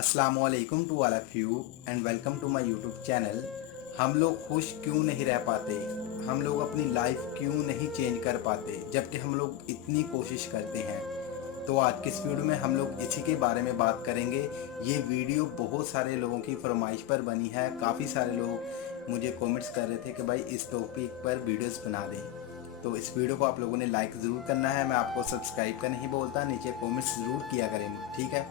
अस्सलामुअलैकुम to all of you and welcome to my YouTube channel. हम लोग खुश क्यों नहीं रह पाते, हम लोग अपनी लाइफ क्यों नहीं चेंज कर पाते जबकि हम लोग इतनी कोशिश करते हैं। तो आज की इस वीडियो में हम लोग इसी के बारे में बात करेंगे। ये वीडियो बहुत सारे लोगों की फरमाइश पर बनी है। काफ़ी सारे लोग मुझे कमेंट्स कर रहे थे कि भाई इस टॉपिक पर वीडियोस बना दें, तो इस वीडियो को आप लोगों ने लाइक ज़रूर करना है। मैं आपको सब्सक्राइब का नहीं बोलता, नीचे कमेंट्स ज़रूर किया करें, ठीक है।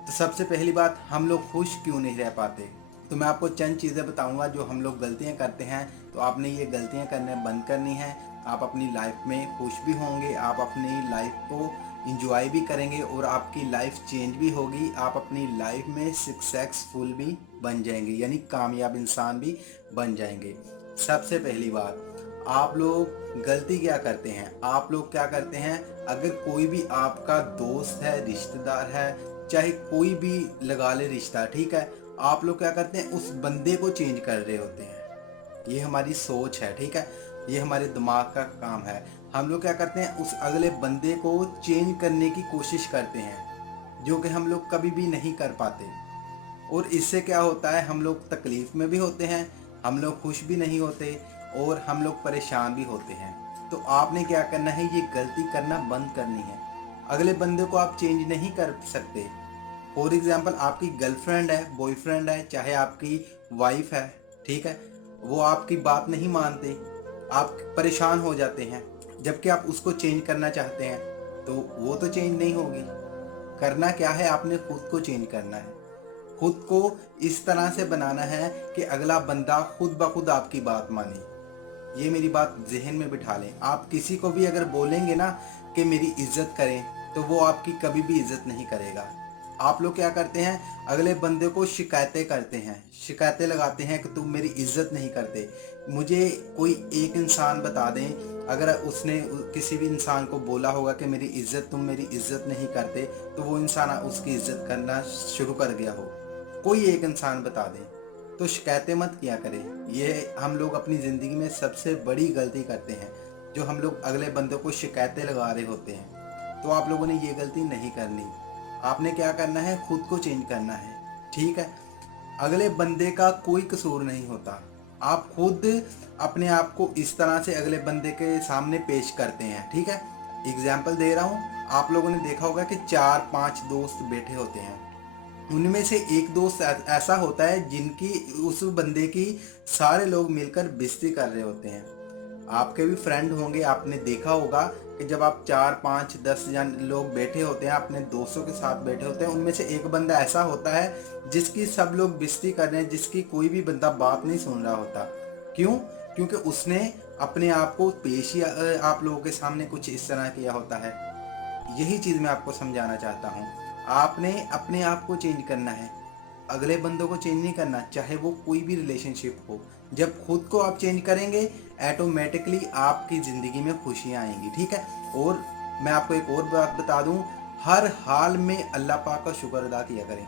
तो सबसे पहली बात, हम लोग खुश क्यों नहीं रह पाते। तो मैं आपको चंद चीज़ें बताऊंगा जो हम लोग गलतियां करते हैं, तो आपने ये गलतियां करने बंद करनी है। आप अपनी लाइफ में खुश भी होंगे, आप अपनी लाइफ को इंजॉय भी करेंगे और आपकी लाइफ चेंज भी होगी। आप अपनी लाइफ में सक्सेसफुल भी बन जाएंगे, यानी कामयाब इंसान भी बन जाएंगे। सबसे पहली बात, आप लोग गलती क्या करते हैं, आप लोग क्या करते हैं, अगर कोई भी आपका दोस्त है, रिश्तेदार है, चाहे कोई भी लगा ले रिश्ता, ठीक है, आप लोग क्या करते हैं, उस बंदे को चेंज कर रहे होते हैं। ये हमारी सोच है, ठीक है, ये हमारे दिमाग का काम है। हम लोग क्या करते हैं, उस अगले बंदे को चेंज करने की कोशिश करते हैं, जो कि हम लोग कभी भी नहीं कर पाते। और इससे क्या होता है, हम लोग तकलीफ में भी होते हैं, हम लोग खुश भी नहीं होते और हम लोग परेशान भी होते हैं। तो आपने क्या करना है, ये गलती करना बंद करनी है। अगले बंदे को आप चेंज नहीं कर सकते। फॉर एग्जाम्पल, आपकी गर्लफ्रेंड है, बॉयफ्रेंड है, चाहे आपकी वाइफ है, ठीक है, वो आपकी बात नहीं मानते, आप परेशान हो जाते हैं, जबकि आप उसको चेंज करना चाहते हैं, तो वो तो चेंज नहीं होगी। करना क्या है, आपने खुद को चेंज करना है। खुद को इस तरह से बनाना है कि अगला बंदा खुद ब खुद आपकी बात माने। ये मेरी बात जहन में बिठा लें। आप किसी को भी अगर बोलेंगे ना कि मेरी इज्जत करें, तो वो आपकी कभी भी इज्जत नहीं करेगा। आप लोग क्या करते हैं, अगले बंदे को शिकायतें करते हैं, शिकायतें लगाते हैं कि तुम मेरी इज्जत नहीं करते। मुझे कोई एक इंसान बता दें, अगर उसने किसी भी इंसान को बोला होगा कि मेरी इज्जत, तुम मेरी इज्जत नहीं करते, तो वो इंसान उसकी इज्जत करना शुरू कर गया हो। कोई एक इंसान बता दें। तो शिकायतें मत किया करें। ये हम लोग अपनी ज़िंदगी में सबसे बड़ी गलती करते हैं, जो हम लोग अगले बंदे को शिकायतें लगा रहे होते हैं। तो आप लोगों ने ये गलती नहीं करनी। आपने क्या करना है, खुद को चेंज करना है, ठीक है। अगले बंदे का कोई कसूर नहीं होता। आप खुद अपने आप को इस तरह से अगले बंदे के सामने पेश करते हैं, ठीक है। एग्जाम्पल दे रहा हूँ, आप लोगों ने देखा होगा कि 4-5 दोस्त बैठे होते हैं, उनमें से एक दोस्त ऐसा होता है जिनकी, उस बंदे की सारे लोग मिलकर बेइज्जती कर रहे होते हैं। आपके भी फ्रेंड होंगे, आपने देखा होगा कि जब आप 4-5-10 जन लोग बैठे होते हैं, अपने दोस्तों के साथ बैठे होते हैं, उनमें से एक बंदा ऐसा होता है जिसकी सब लोग बेइज्जती कर रहे हैं, जिसकी कोई भी बंदा बात नहीं सुन रहा होता। क्यों? क्योंकि उसने अपने आप को पेश ही आप लोगों के सामने कुछ इस तरह किया होता है। यही चीज़ मैं आपको समझाना चाहता हूँ। आपने अपने आप को चेंज करना है, अगले बंदों को चेंज नहीं करना, चाहे वो कोई भी रिलेशनशिप हो। जब खुद को आप चेंज करेंगे, ऑटोमेटिकली आपकी ज़िंदगी में खुशियाँ आएंगी, ठीक है। और मैं आपको एक और बात बता दूँ, हर हाल में अल्लाह पाक का शुक्र अदा किया करें।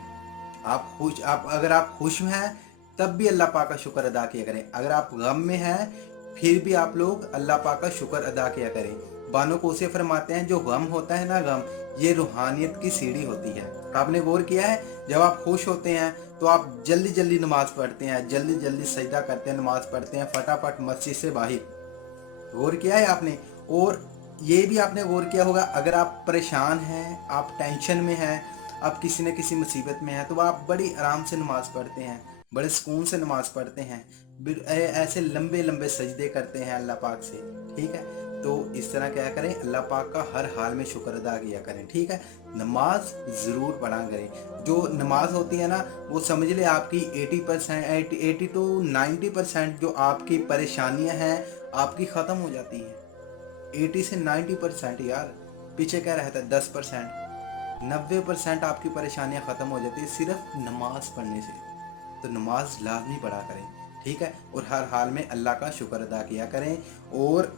आप अगर आप खुश हैं, तब भी अल्लाह पाक का शुक्र अदा किया करें। अगर आप गम में हैं, फिर भी आप लोग अल्लाह पाक का शुक्र अदा किया करें। बानो कोसे फरमाते हैं, जो गम होता है ना, गम ये रूहानियत की सीढ़ी होती है। आपने गौर किया है, जब आप खुश होते हैं तो आप जल्दी जल्दी नमाज पढ़ते हैं, जल्दी जल्दी सजदा करते हैं, नमाज पढ़ते हैं, फटाफट मस्जिद से बाहर। गौर किया है आपने। और ये भी आपने गौर किया होगा, अगर आप परेशान हैं, आप टेंशन में हैं, आप किसी न किसी मुसीबत में हैं, तो आप बड़ी आराम से नमाज पढ़ते हैं, बड़े सुकून से नमाज पढ़ते हैं, ऐसे लंबे लंबे सजदे करते हैं अल्लाह पाक से, ठीक है। तो इस तरह क्या करें, अल्लाह पाक का हर हाल में शुक्र अदा किया करें, ठीक है। नमाज ज़रूर पढ़ा करें। जो नमाज होती है ना, वो समझ ले आपकी 80%, 80 टू 90% जो आपकी परेशानियां हैं आपकी ख़त्म हो जाती है। 80 से 90% यार, पीछे क्या रहता है, 10%। 90% आपकी परेशानियां ख़त्म हो जाती है सिर्फ नमाज पढ़ने से। तो नमाज लाजमी पढ़ा करें, ठीक है। और हर हाल में अल्लाह का शुक्र अदा किया करें। और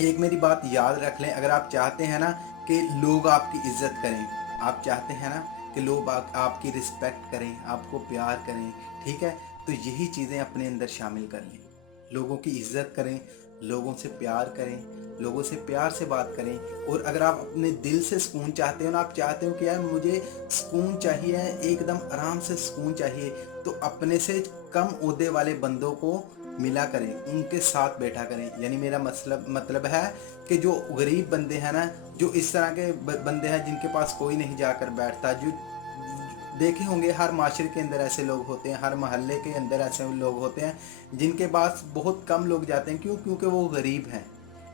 एक मेरी बात याद रख लें, अगर आप चाहते हैं ना कि लोग आपकी इज्जत करें, आप चाहते हैं ना कि लोग आपकी रिस्पेक्ट करें, आपको प्यार करें, ठीक है, तो यही चीज़ें अपने अंदर शामिल कर लें। लोगों की इज्जत करें, लोगों से प्यार करें, लोगों से प्यार से बात करें। और अगर आप अपने दिल से सुकून चाहते हो ना, आप चाहते हो कि यार मुझे सुकून चाहिए, एकदम आराम से सुकून चाहिए, तो अपने से कम ओहदे वाले बंदों को मिला करें, उनके साथ बैठा करें। यानी मेरा मतलब है कि जो गरीब बंदे हैं ना, जो इस तरह के बंदे हैं जिनके पास कोई नहीं जाकर बैठता, जो देखे होंगे हर माशरे के अंदर ऐसे लोग होते हैं, हर मोहल्ले के अंदर ऐसे लोग होते हैं जिनके पास बहुत कम लोग जाते हैं। क्यों? क्योंकि वो गरीब हैं।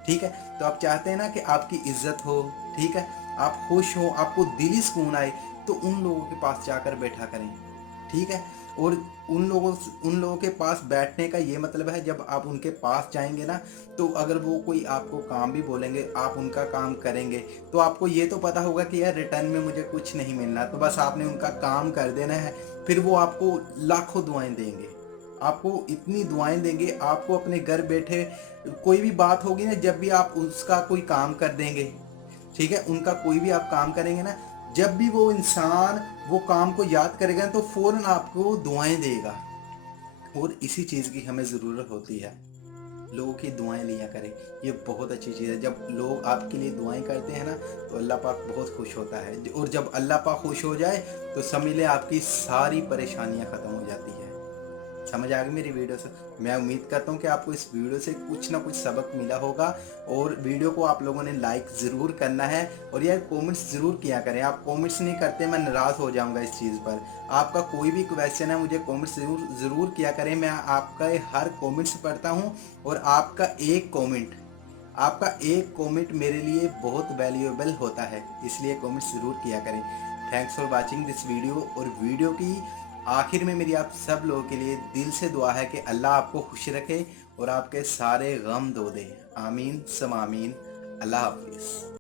ठीक है, तो आप चाहते हैं ना कि आपकी इज्जत हो, ठीक है, आप खुश हो, आपको दिली सुकून आए, तो उन लोगों के पास जाकर बैठा करें। ठीक है, और उन लोगों के पास बैठने का ये मतलब है, जब आप उनके पास जाएंगे ना, तो अगर वो कोई आपको काम भी बोलेंगे, आप उनका काम करेंगे, तो आपको ये तो पता होगा कि यार रिटर्न में मुझे कुछ नहीं मिलना, तो बस आपने उनका काम कर देना है। फिर वो आपको लाखों दुआएं देंगे, आपको इतनी दुआएं देंगे, आपको अपने घर बैठे कोई भी बात होगी ना, जब भी आप उसका कोई काम कर देंगे, ठीक है, उनका कोई भी आप काम करेंगे ना, जब भी वो इंसान वो काम को याद करेगा तो फौरन आपको दुआएं देगा। और इसी चीज़ की हमें ज़रूरत होती है, लोगों की दुआएं लिया करें। ये बहुत अच्छी चीज़ है, जब लोग आपके लिए दुआएं करते हैं ना, तो अल्लाह पाक बहुत खुश होता है। और जब अल्लाह पाक खुश हो जाए तो समझ लें आपकी सारी परेशानियां ख़त्म हो जाती है। समझ आ गई मेरी वीडियो से? मैं उम्मीद करता हूँ कि आपको इस वीडियो से कुछ ना कुछ सबक मिला होगा। और वीडियो को आप लोगों ने लाइक ज़रूर करना है, और यार कमेंट्स ज़रूर किया करें। आप कमेंट्स नहीं करते, मैं नाराज़ हो जाऊँगा इस चीज़ पर। आपका कोई भी क्वेश्चन है, मुझे कमेंट्स ज़रूर किया करें। मैं आपका हर कमेंट्स पढ़ता हूँ, और आपका एक कमेंट मेरे लिए बहुत वैल्यूएबल होता है, इसलिए कमेंट्स ज़रूर किया करें। Thanks for watching this video. और वीडियो की आखिर में मेरी आप सब लोगों के लिए दिल से दुआ है कि अल्लाह आपको खुश रखे और आपके सारे गम धो दे। आमीन सम आमीन। अल्लाह हाफिज़।